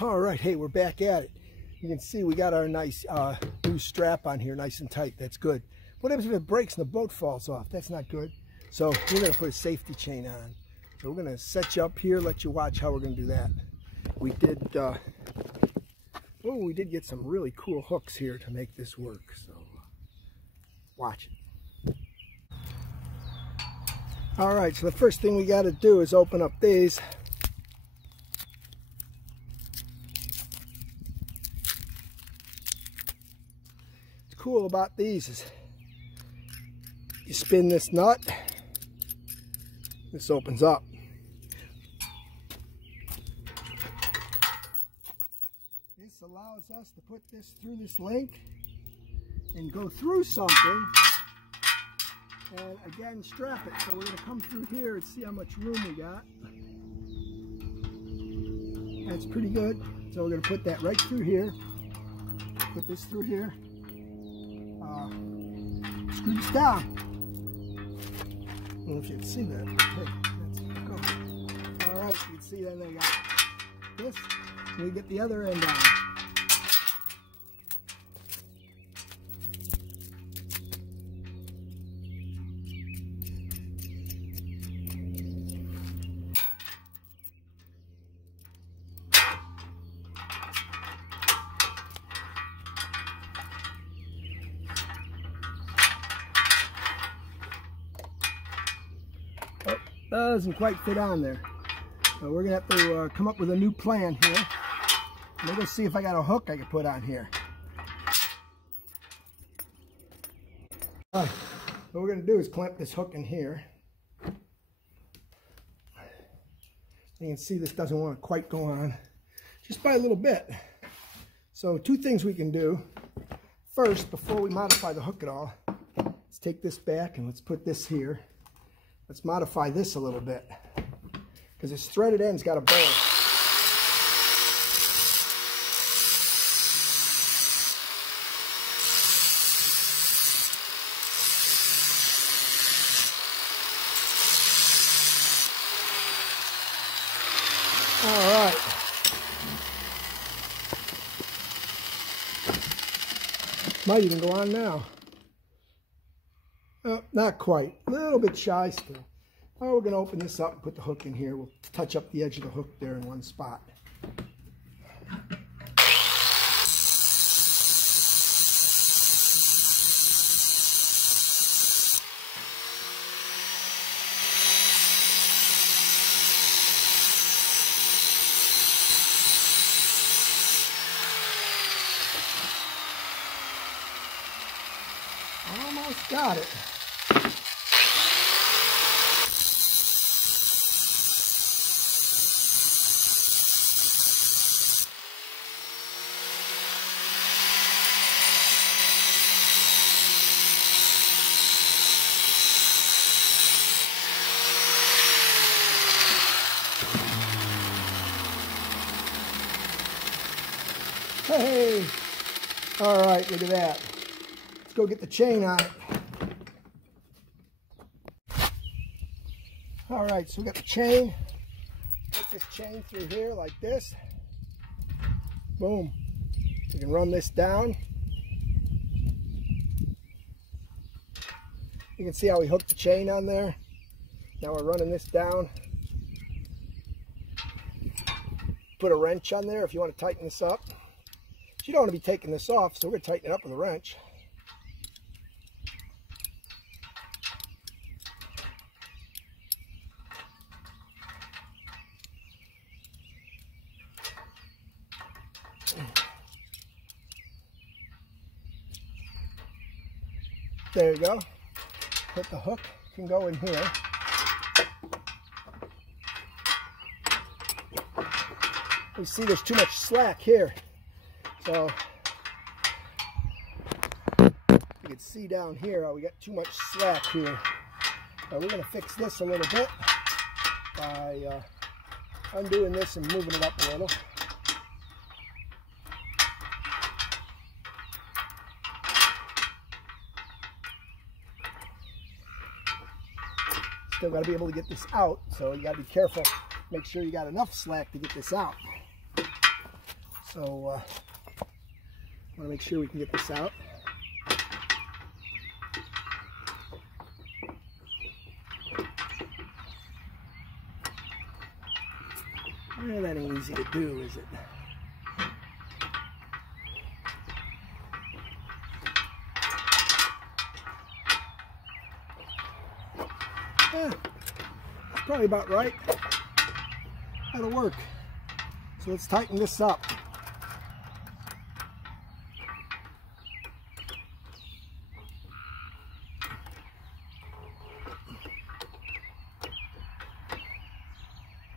All right, hey, we're back at it. You can see we got our nice new strap on here, nice and tight. That's good. What happens if it breaks and the boat falls off? That's not good. So we're going to put a safety chain on. So we're going to set you up here, let you watch how we're going to do that. We did get some really cool hooks here to make this work. So watch it. All right, so the first thing we got to do is open up these. Cool about these is you spin this nut, this opens up. This allows us to put this through this link and go through something and again strap it. So we're going to come through here and see how much room we got. That's pretty good. So we're going to put that right through here, put this through here. Screw this down. I don't know if you can see that. Hey, let's go. All right, you can see then they got this. We get the other end on. Doesn't quite fit on there. So we're gonna have to come up with a new plan here. We're gonna see if I got a hook I can put on here. All right, what we're gonna do is clamp this hook in here. You can see this doesn't want to quite go on, just by a little bit. So two things we can do. First, before we modify the hook at all, let's take this back and let's put this here. Let's modify this a little bit because this threaded end's got a bow. All right. Might even go on now. Not quite. A little bit shy still. Oh, we're going to open this up and put the hook in here. We'll touch up the edge of the hook there in one spot. Almost got it. Hey! All right, look at that. Let's go get the chain on it. All right, so we got the chain. Put this chain through here like this. Boom. We can run this down. You can see how we hooked the chain on there. Now we're running this down. Put a wrench on there if you want to tighten this up. You don't want to be taking this off, so we're going to tighten it up with a wrench. There you go. Put the hook, can go in here. You see there's too much slack here. So you can see down here how we got too much slack here. We're going to fix this a little bit by undoing this and moving it up a little. Still got to be able to get this out, so you got to be careful. Make sure you got enough slack to get this out. So want to make sure we can get this out. Well, that ain't easy to do, is it? Yeah, that's probably about right. That'll work. So let's tighten this up.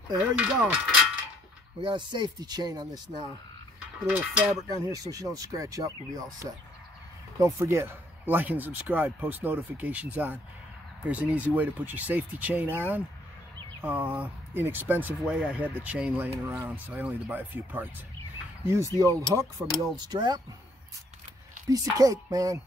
There you go. We got a safety chain on this now. Put a little fabric on here so she don't scratch up. We'll be all set. Don't forget, like and subscribe, post notifications on. Here's an easy way to put your safety chain on. Inexpensive way. I had the chain laying around, so I only had to buy a few parts. Use the old hook from the old strap. Piece of cake, man.